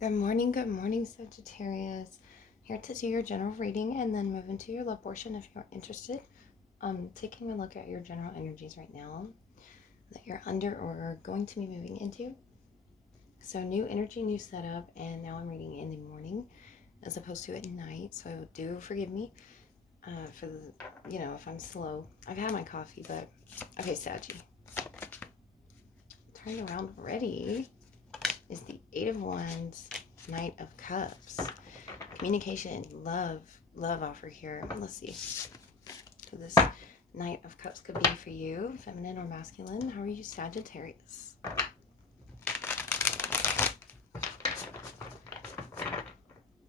Good morning, Sagittarius. Here to do your general reading and then move into your love portion if you're interested. Taking a look at your general energies right now that you're under or are going to be moving into. So new energy, new setup, and now I'm reading in the morning as opposed to at night. So do forgive me for the, if I'm slow. I've had my coffee, but okay, Saggy. Turn around already. Is the Eight of Wands, Knight of Cups. Communication, love offer here. Let's see. So this Knight of Cups could be for you, feminine or masculine. How are you, Sagittarius?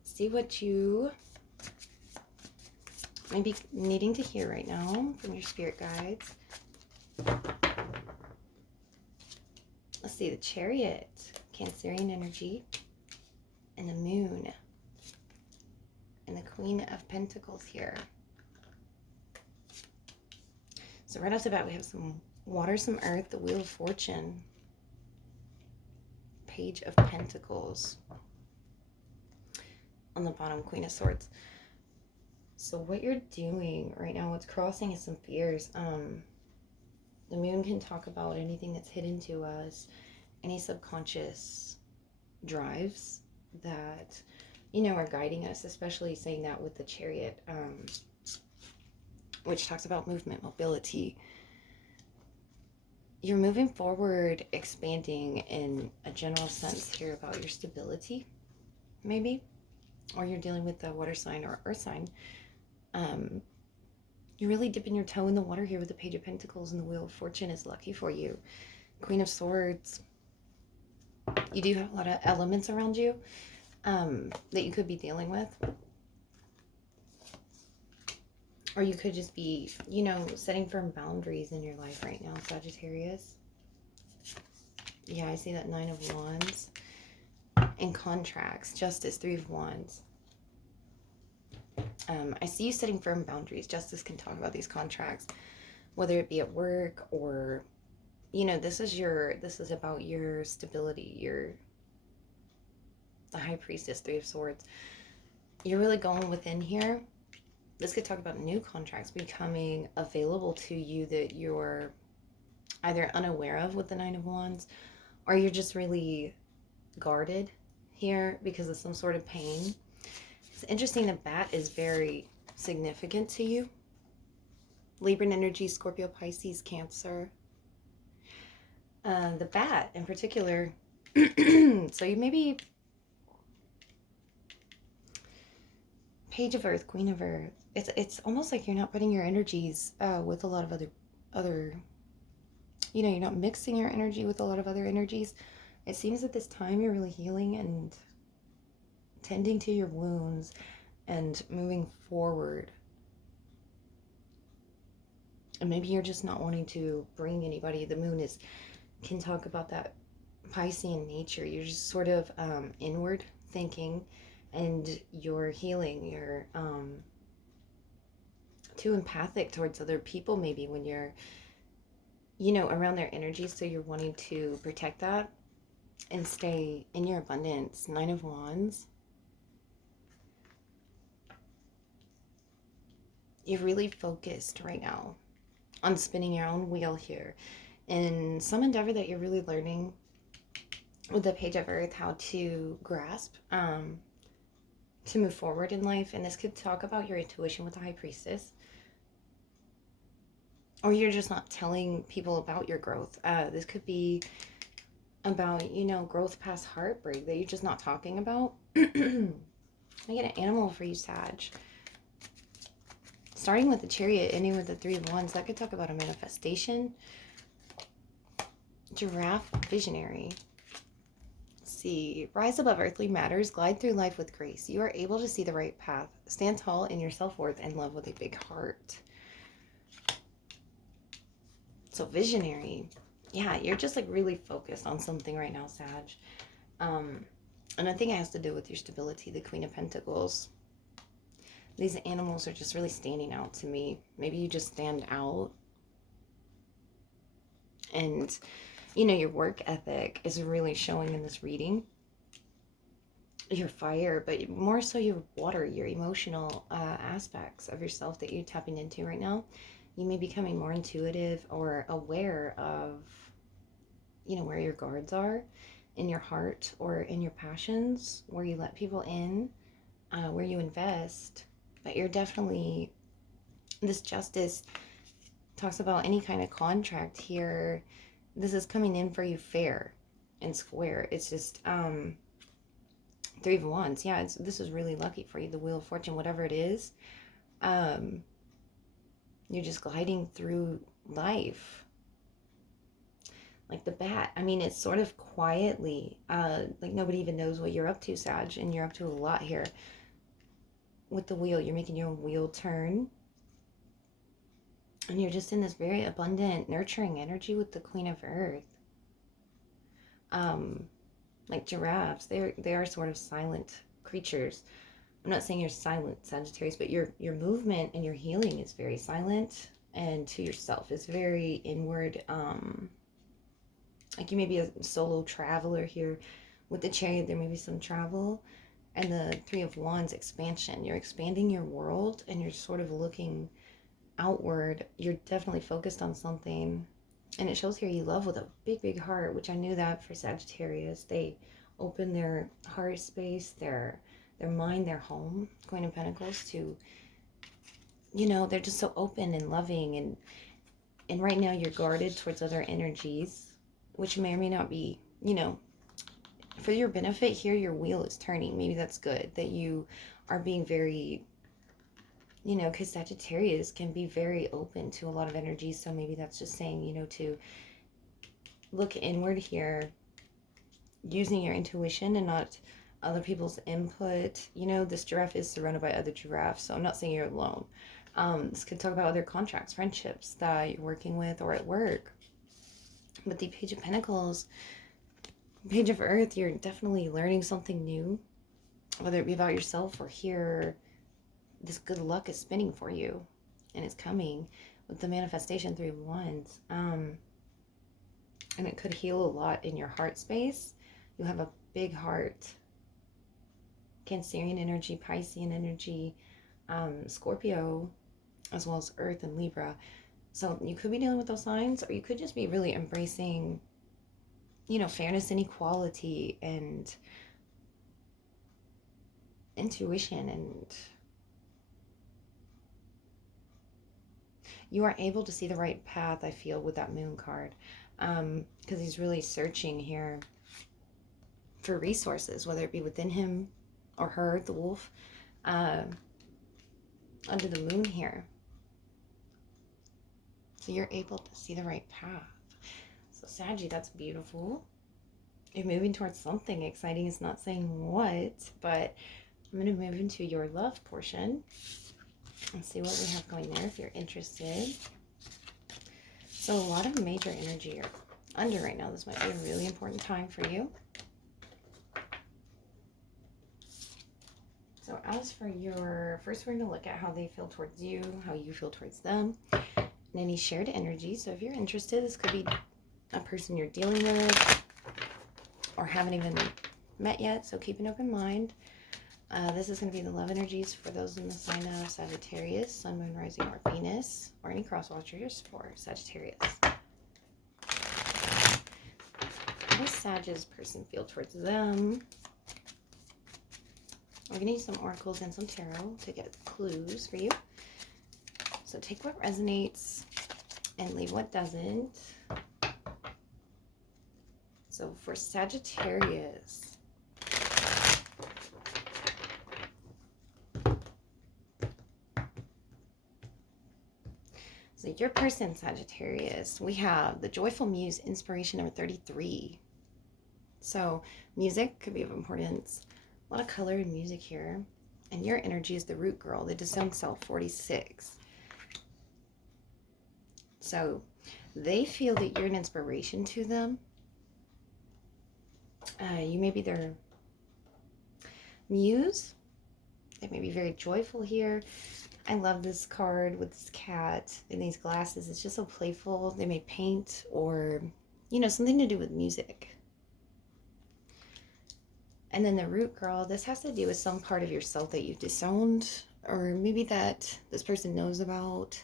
See what you may be needing to hear right now from your spirit guides. Let's see, the Chariot, Cancerian energy, and the Moon, and the Queen of Pentacles here. So right off the bat, we have some water, some earth, the Wheel of Fortune, Page of Pentacles. On the bottom, Queen of Swords. So what you're doing right now, what's crossing is some fears. The Moon can talk about anything that's hidden to us, any subconscious drives that, are guiding us, especially saying that with the Chariot, which talks about movement, mobility. You're moving forward, expanding in a general sense here about your stability, maybe, or you're dealing with the water sign or earth sign. You're really dipping your toe in the water here with the Page of Pentacles, and the Wheel of Fortune is lucky for you. Queen of Swords. You do have a lot of elements around you that you could be dealing with. Or you could just be, setting firm boundaries in your life right now, Sagittarius. Yeah, I see that Nine of Wands. And contracts, Justice, Three of Wands. I see you setting firm boundaries. Justice can talk about these contracts, whether it be at work or, this is about your stability, the High Priestess, Three of Swords. You're really going within here. This could talk about new contracts becoming available to you that you're either unaware of with the Nine of Wands, or you're just really guarded here because of some sort of pain. It's interesting, the bat is very significant to you. Libran energy, Scorpio, Pisces, Cancer. The bat in particular. So you maybe Page of Earth, Queen of Earth. It's almost like you're not putting your energies with a lot of other you're not mixing your energy with a lot of other energies. It seems at this time you're really healing and tending to your wounds and moving forward. And maybe you're just not wanting to bring anybody. The Moon can talk about that Piscean nature. You're just sort of inward thinking, and you're healing. You're too empathic towards other people maybe when you're around their energy, so you're wanting to protect that and stay in your abundance. Nine of Wands. You're really focused right now on spinning your own wheel here in some endeavor that you're really learning with the Page of Earth how to grasp, to move forward in life. And this could talk about your intuition with the High Priestess, or you're just not telling people about your growth. This could be about, growth past heartbreak that you're just not talking about. I get an animal for you, Sag. Starting with the Chariot, ending with the Three of Wands, that could talk about a manifestation. Giraffe, visionary. Let's see, rise above earthly matters, glide through life with grace. You are able to see the right path. Stand tall in your self-worth and love with a big heart. So visionary. Yeah, you're just like really focused on something right now, Sag. And I think it has to do with your stability, the Queen of Pentacles. These animals are just really standing out to me. Maybe you just stand out. And, your work ethic is really showing in this reading. your fire, but more so your water, your emotional aspects of yourself that you're tapping into right now. You may be becoming more intuitive or aware of, where your guards are in your heart or in your passions, where you let people in, where you invest. But you're definitely, this justice talks about any kind of contract here. This is coming in for you fair and square. It's just, Three of Wands. Yeah, this is really lucky for you. The Wheel of Fortune, whatever it is. You're just gliding through life like the bat. I mean, it's sort of quietly, like nobody even knows what you're up to, Sag, and you're up to a lot here. With the wheel, you're making your own wheel turn. And you're just in this very abundant, nurturing energy with the Queen of Earth. Like giraffes, they are sort of silent creatures. I'm not saying you're silent, Sagittarius, but your movement and your healing is very silent, and to yourself is very inward. Like you may be a solo traveler here. With the Chariot, there may be some travel. And the Three of Wands, expansion. You're expanding your world and you're sort of looking outward. You're definitely focused on something. And it shows here you love with a big, big heart, which I knew that for Sagittarius. They open their heart space, their mind, their home, Queen of Pentacles, to, they're just so open and loving. And right now you're guarded towards other energies, which may or may not be, for your benefit here. Your wheel is turning. Maybe that's good, that you are being very, because Sagittarius can be very open to a lot of energies. So maybe that's just saying, to look inward here, using your intuition and not other people's input. This giraffe is surrounded by other giraffes, so I'm not saying you're alone. This could talk about other contracts, friendships that you're working with, or at work. But the Page of Pentacles, Page of Earth, you're definitely learning something new, whether it be about yourself or here. This good luck is spinning for you, and it's coming with the manifestation, Three of Wands. And it could heal a lot in your heart space. You have a big heart. Cancerian energy, Piscean energy, Scorpio, as well as Earth and Libra. So you could be dealing with those signs, or you could just be really embracing, fairness and equality and intuition. And you are able to see the right path, I feel, with that Moon card. Because he's really searching here for resources, whether it be within him or her, the wolf, under the moon here. So you're able to see the right path. So Saggy, that's beautiful. You're moving towards something exciting. It's not saying what, but I'm going to move into your love portion and see what we have going there if you're interested. So a lot of major energy you're under right now. This might be a really important time for you. So as for your, first we're going to look at how they feel towards you, how you feel towards them, and any shared energy. So if you're interested, this could be a person you're dealing with or haven't even met yet, so keep an open mind. This is going to be the love energies for those in the sign of Sagittarius, Sun, Moon, Rising, or Venus, or any cross watchers for Sagittarius. How does Sag's person feel towards them? We're going to use some oracles and some tarot to get clues for you. So take what resonates and leave what doesn't. So for Sagittarius, so your person, Sagittarius, we have the Joyful Muse, inspiration number 33. So music could be of importance. A lot of color and music here. And your energy is the root girl, the disowned self, 46. So they feel that you're an inspiration to them. You may be their muse. They may be very joyful here. I love this card with this cat and these glasses. It's just so playful. They may paint or, something to do with music. And then the root girl, this has to do with some part of yourself that you've disowned, or maybe that this person knows about.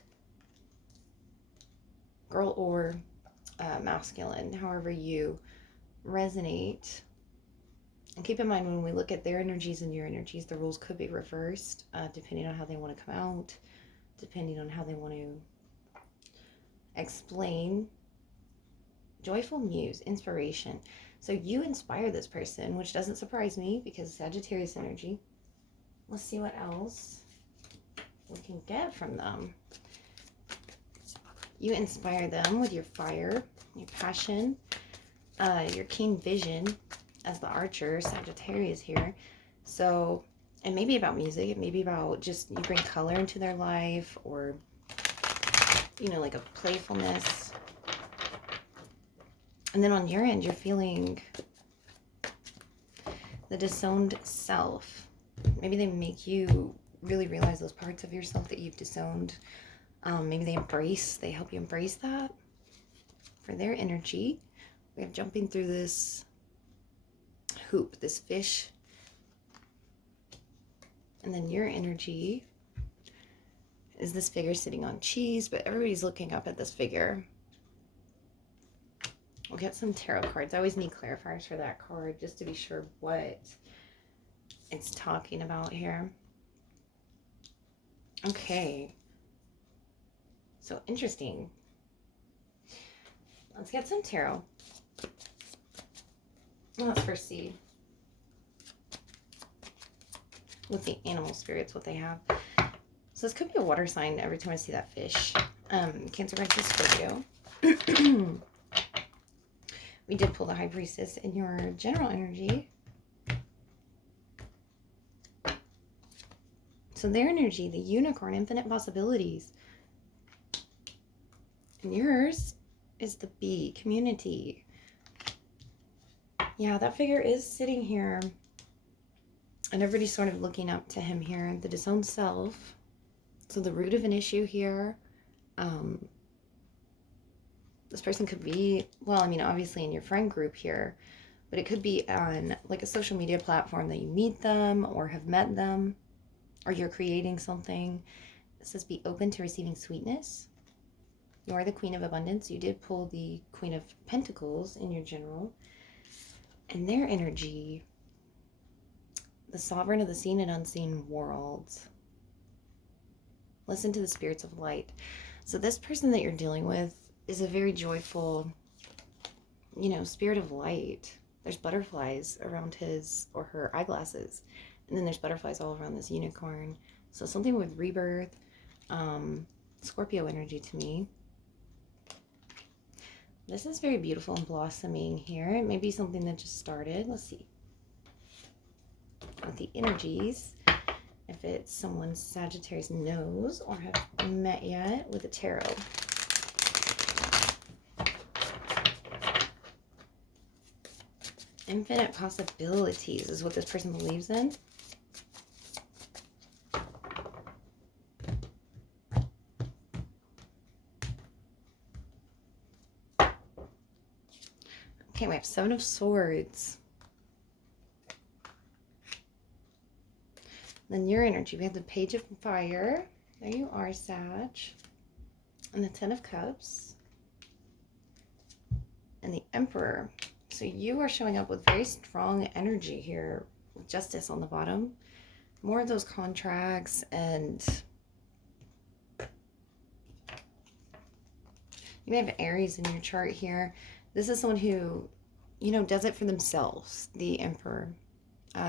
Girl or masculine, however you resonate. And keep in mind, when we look at their energies and your energies, the roles could be reversed, depending on how they want to come out, depending on how they want to explain. Joyful muse, inspiration. So you inspire this person, which doesn't surprise me because Sagittarius energy. Let's see what else we can get from them. You inspire them with your fire, your passion, your keen vision as the archer, Sagittarius here. So, it may be about music. It may be about just you bring color into their life, or, you know, like a playfulness. And then on your end, you're feeling the disowned self. Maybe they make you really realize those parts of yourself that you've disowned. Maybe they help you embrace that. For their energy, we have jumping through this hoop, this fish. And then your energy is this figure sitting on cheese, but everybody's looking up at this figure. We'll get some tarot cards. I always need clarifiers for that card just to be sure what it's talking about here. Okay. So interesting. Let's get some tarot. Let's first see with the animal spirits what they have. So this could be a water sign every time I see that fish. Cancer, Pisces, Scorpio. We did pull the High Priestess in your general energy. So their energy, the unicorn, infinite possibilities. And yours is the bee, community. Yeah, that figure is sitting here. And everybody's sort of looking up to him here. The disowned self. So the root of an issue here. This person could be, well, I mean, obviously in your friend group here, but it could be on like a social media platform that you meet them or have met them, or you're creating something. It says be open to receiving sweetness. You are the Queen of Abundance. You did pull the Queen of Pentacles in your general. And their energy, the sovereign of the seen and unseen worlds. Listen to the spirits of light. So this person that you're dealing with is a very joyful, you know, spirit of light. There's butterflies around his or her eyeglasses. And then there's butterflies all around this unicorn. So something with rebirth, Scorpio energy to me. This is very beautiful and blossoming here. It may be something that just started. Let's see. With the energies, if it's someone Sagittarius knows or have met yet with the tarot. Infinite possibilities is what this person believes in. Okay, we have Seven of Swords. Then your energy, we have the Page of Fire. There you are, Sag. And the Ten of Cups. And the Emperor. So you are showing up with very strong energy here. With Justice on the bottom. More of those contracts and... You may have Aries in your chart here. This is someone who, you know, does it for themselves. The Emperor.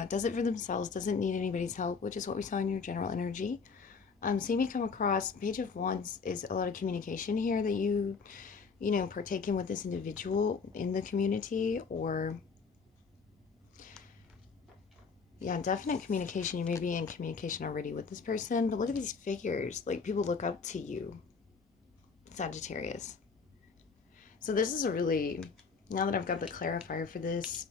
Does it for themselves, doesn't need anybody's help, which is what we saw in your general energy. So you may come across, Page of Wands is a lot of communication here that you know, partake in with this individual in the community, or, yeah, definite communication. You may be in communication already with this person, but look at these figures. Like, people look up to you, Sagittarius. So this is a really, now that I've got the clarifier for this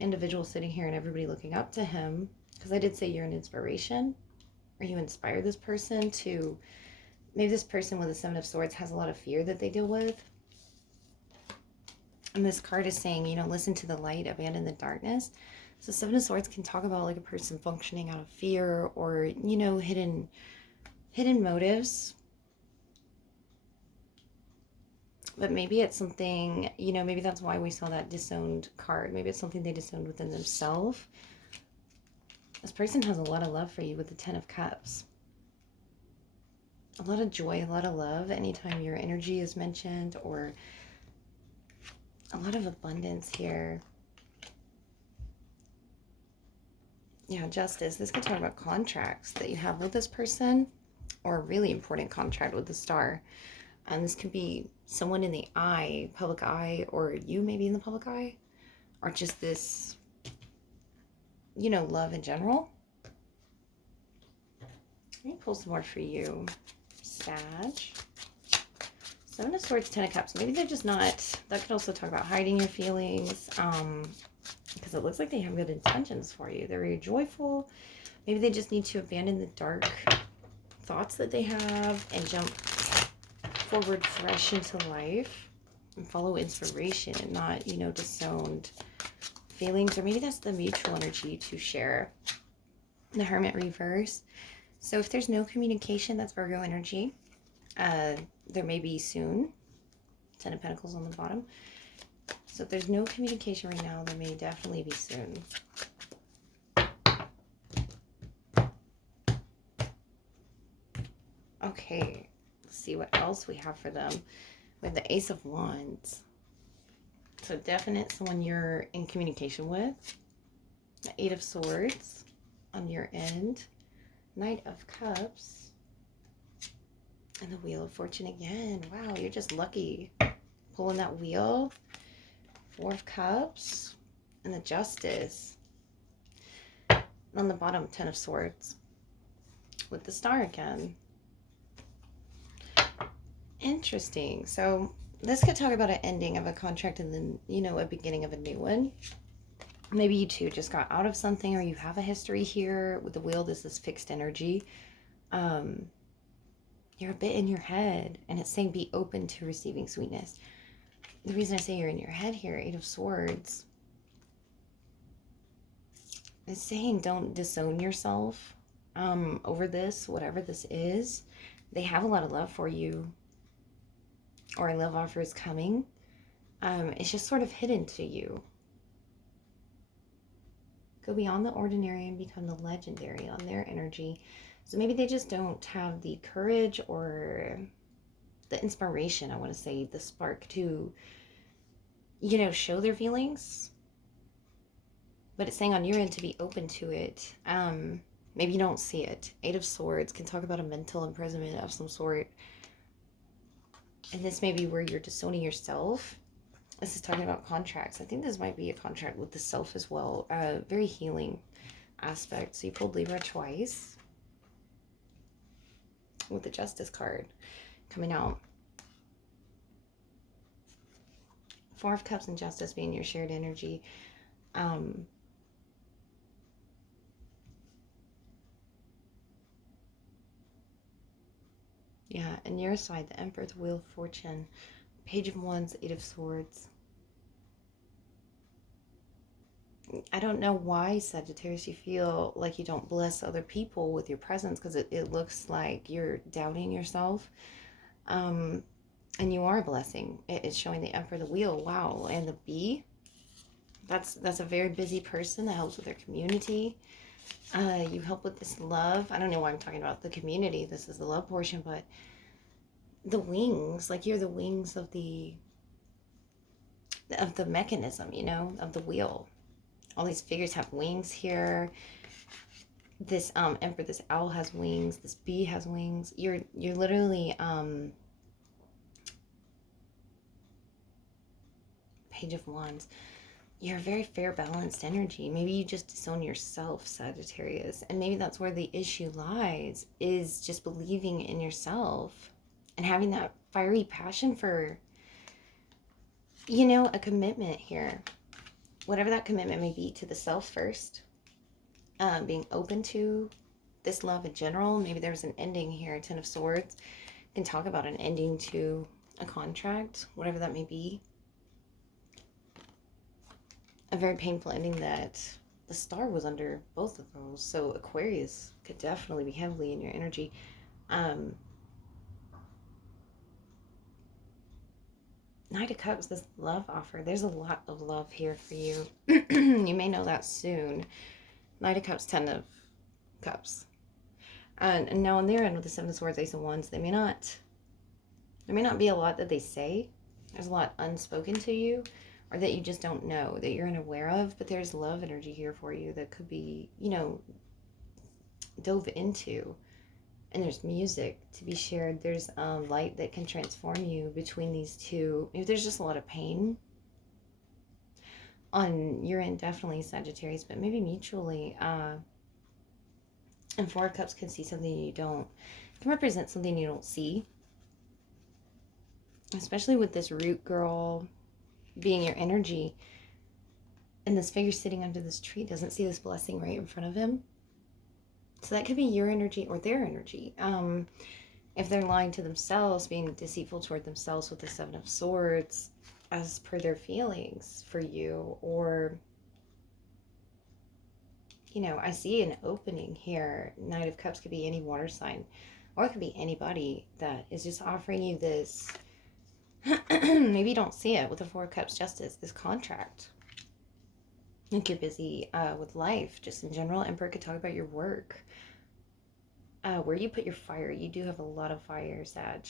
individual sitting here and everybody looking up to him, because I did say you're an inspiration, or you inspire this person to, maybe this person with the Seven of Swords has a lot of fear that they deal with. And this card is saying, you know, listen to the light, abandon the darkness. So Seven of Swords can talk about like a person functioning out of fear, or, you know, hidden motives. But maybe it's something, you know, maybe that's why we saw that disowned card. Maybe it's something they disowned within themselves. This person has a lot of love for you with the Ten of Cups. A lot of joy, a lot of love anytime your energy is mentioned, or a lot of abundance here. Yeah, Justice. This could talk about contracts that you have with this person, or a really important contract with the Star. And this could be someone in the eye, public eye, or you maybe in the public eye, or just this, you know, love in general. Let me pull some more for you, Sag. Seven of Swords, Ten of Cups. Maybe they're just not, that could also talk about hiding your feelings, because it looks like they have good intentions for you. They're very joyful. Maybe they just need to abandon the dark thoughts that they have and jump forward fresh into life and follow inspiration and not, you know, disowned feelings. Or maybe that's the mutual energy to share. The Hermit reverse. So if there's no communication, that's Virgo energy. There may be soon. Ten of Pentacles on the bottom. So if there's no communication right now, there may definitely be soon. Okay, let's see what else we have for them. We have the Ace of Wands. So definite someone you're in communication with. The Eight of Swords on your end. Knight of Cups. And the Wheel of Fortune again. Wow, you're just lucky. Pulling that wheel. Four of Cups. And the Justice. On the bottom, Ten of Swords. With the Star again. Interesting. So this could talk about an ending of a contract and then, you know, a beginning of a new one. Maybe you two just got out of something, or you have a history here. With the wheel, this is fixed energy. You're a bit in your head, and it's saying be open to receiving sweetness. The reason I say you're in your head here, Eight of Swords, it's saying don't disown yourself over this, whatever this is. They have a lot of love for you, or a love offer is coming. It's just sort of hidden to you. Go beyond the ordinary and become the legendary on their energy. So maybe they just don't have the courage or the inspiration, I want to say, the spark to, you know, show their feelings. But it's saying on your end to be open to it. Maybe you don't see it. Eight of Swords can talk about a mental imprisonment of some sort. And this may be where you're disowning yourself. This is talking about contracts. I think this might be a contract with the self as well. Very healing aspect. So you pulled Libra twice. With the Justice card coming out. Four of Cups and Justice being your shared energy. Yeah, and your side, the Emperor, the Wheel of Fortune, Page of Wands, Eight of Swords. I don't know why, Sagittarius, you feel like you don't bless other people with your presence, because it looks like you're doubting yourself. And you are a blessing. It's showing the Emperor, the Wheel. Wow. And the Bee. That's a very busy person that helps with their community. You help with this love. I don't know why I'm talking about the community. This is the love portion, but the wings, like you're the wings of the mechanism, you know, of the wheel. All these figures have wings here. This Emperor, this owl has wings. This bee has wings. You're literally Page of Wands. You're a very fair, balanced energy. Maybe you just disown yourself, Sagittarius. And maybe that's where the issue lies, is just believing in yourself and having that fiery passion for, you know, a commitment here. Whatever that commitment may be to the self first. Being open to this love in general. Maybe there's an ending here. Ten of Swords can talk about an ending to a contract, whatever that may be. A very painful ending that the star was under both of those. So Aquarius could definitely be heavily in your energy. Um, Knight of Cups, this love offer. There's a lot of love here for you. You may know that soon. Knight of Cups, Ten of Cups. And now on their end with the Seven of Swords, Ace of Wands, there may not be a lot that they say. There's a lot unspoken to you, or that you just don't know, that you're unaware of, but there's love energy here for you that could be, dove into. And there's music to be shared. There's light that can transform you between these two. Maybe there's just a lot of pain on your end, definitely, Sagittarius, but maybe mutually. And Four of Cups can see something you don't, can represent something you don't see. Especially with this root girl being your energy. And this figure sitting under this tree doesn't see this blessing right in front of him. So that could be your energy or their energy. If they're lying to themselves, being deceitful toward themselves with the Seven of Swords, as per their feelings for you, or, I see an opening here. Knight of Cups could be any water sign, or it could be anybody that is just offering you this. Maybe you don't see it with the Four of Cups, Justice, this contract. Like you're busy with life, just in general. Emperor could talk about your work. Where you put your fire. You do have a lot of fire, Sag.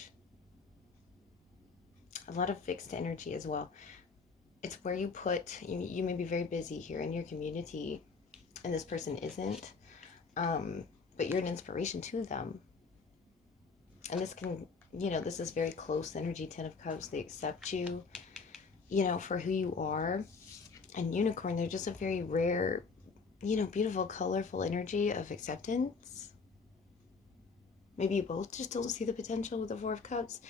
A lot of fixed energy as well. It's where you put, you may be very busy here in your community, and this person isn't. But you're an inspiration to them. And this can, this is very close energy, Ten of Cups. They accept you, for who you are. And Unicorn, they're just a very rare, beautiful, colorful energy of acceptance. Maybe you both just don't see the potential with the Four of Cups.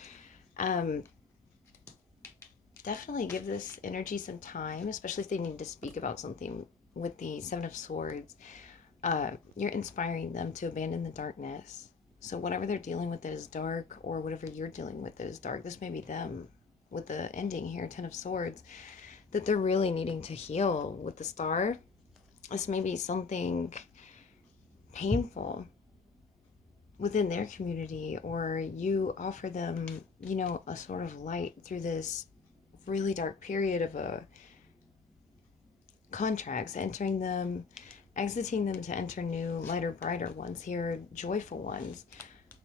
Definitely give this energy some time, especially if they need to speak about something with the Seven of Swords. You're inspiring them to abandon the darkness. So whatever they're dealing with that is dark, or whatever you're dealing with that is dark, this may be them with the ending here, Ten of Swords, that they're really needing to heal with the Star. This may be something painful within their community, or you offer them, a sort of light through this really dark period of contracts, entering them, exiting them to enter new, lighter, brighter ones here, joyful ones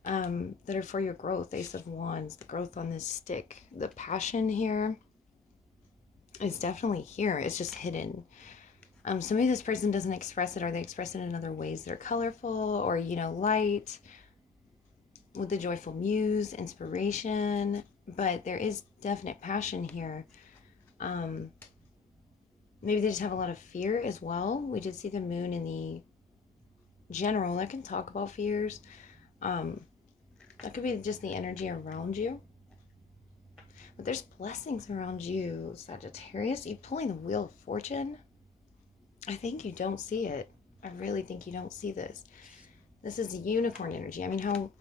that are for your growth. Ace of Wands, the growth on this stick, the passion here is definitely here. It's just hidden. So maybe this person doesn't express it, or they express it in other ways that are colorful, or, light, with the joyful muse, inspiration. But there is definite passion here. Maybe they just have a lot of fear as well. We did see the moon in the general. That can talk about fears. That could be just the energy around you. But there's blessings around you, Sagittarius. You're pulling the Wheel of Fortune. I think you don't see it. I really think you don't see this. This is unicorn energy. I mean, how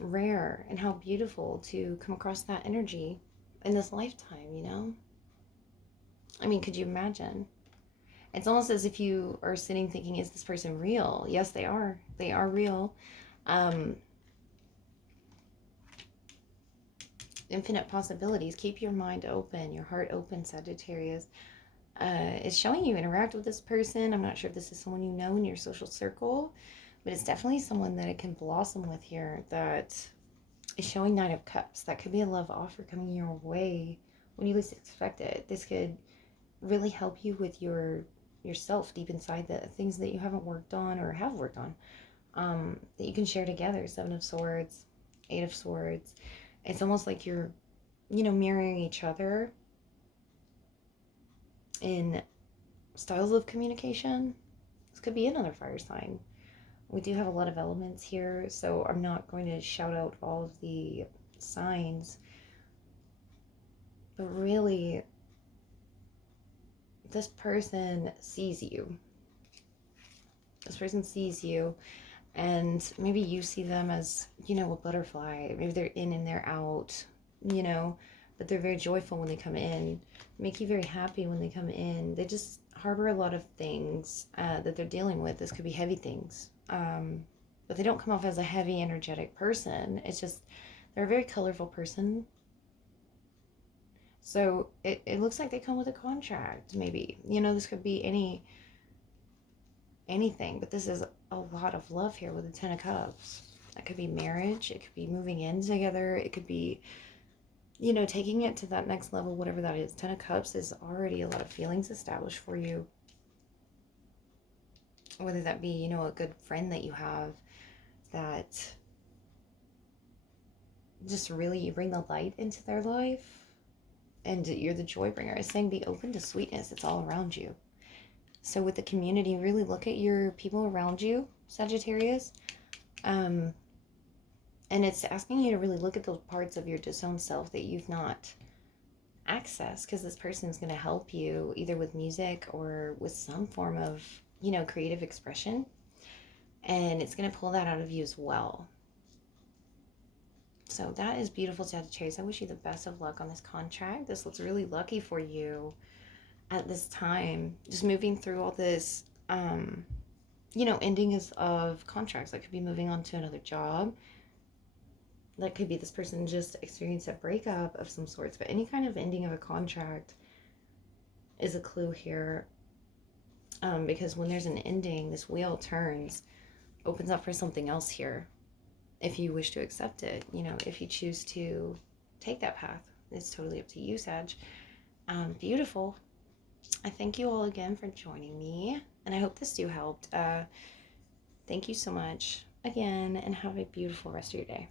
rare and how beautiful to come across that energy in this lifetime, I mean, could you imagine? It's almost as if you are sitting thinking, is this person real? Yes, they are. They are real. Infinite possibilities. Keep your mind open, your heart open, Sagittarius. It's showing you interact with this person. I'm not sure if this is someone you know in your social circle, but it's definitely someone that it can blossom with here, that is showing Knight of Cups. That could be a love offer coming your way when you least expect it. This could really help you with yourself deep inside, the things that you haven't worked on or have worked on, that you can share together. Seven of Swords, Eight of Swords. It's almost like you're, mirroring each other in styles of communication. This could be another fire sign. We do have a lot of elements here, so I'm not going to shout out all of the signs. But really, this person sees you. This person sees you, and maybe you see them as, a butterfly. Maybe they're in and they're out, but they're very joyful when they come in. Make you very happy when they come in. They just harbor a lot of things that they're dealing with. This could be heavy things. But they don't come off as a heavy, energetic person. It's just, they're a very colorful person. So it looks like they come with a contract, maybe. This could be anything, but this is a lot of love here with the Ten of Cups. That could be marriage. It could be moving in together. It could be, taking it to that next level, whatever that is. Ten of Cups is already a lot of feelings established for you. Whether that be, a good friend that you have that just really, you bring the light into their life and you're the joy bringer. It's saying be open to sweetness. It's all around you. So with the community, really look at your people around you, Sagittarius. And it's asking you to really look at those parts of your disowned self that you've not accessed, because this person is going to help you either with music or with some form of, creative expression. And it's going to pull that out of you as well. So that is beautiful, Sagittarius. I wish you the best of luck on this contract. This looks really lucky for you at this time. Just moving through all this, ending of contracts. That could be moving on to another job. That could be this person just experienced a breakup of some sorts. But any kind of ending of a contract is a clue here. Because when there's an ending, this wheel turns, opens up for something else here. If you wish to accept it, if you choose to take that path, it's totally up to you, Sag. Beautiful. I thank you all again for joining me, and I hope this too helped. Thank you so much again, and have a beautiful rest of your day.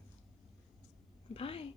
Bye.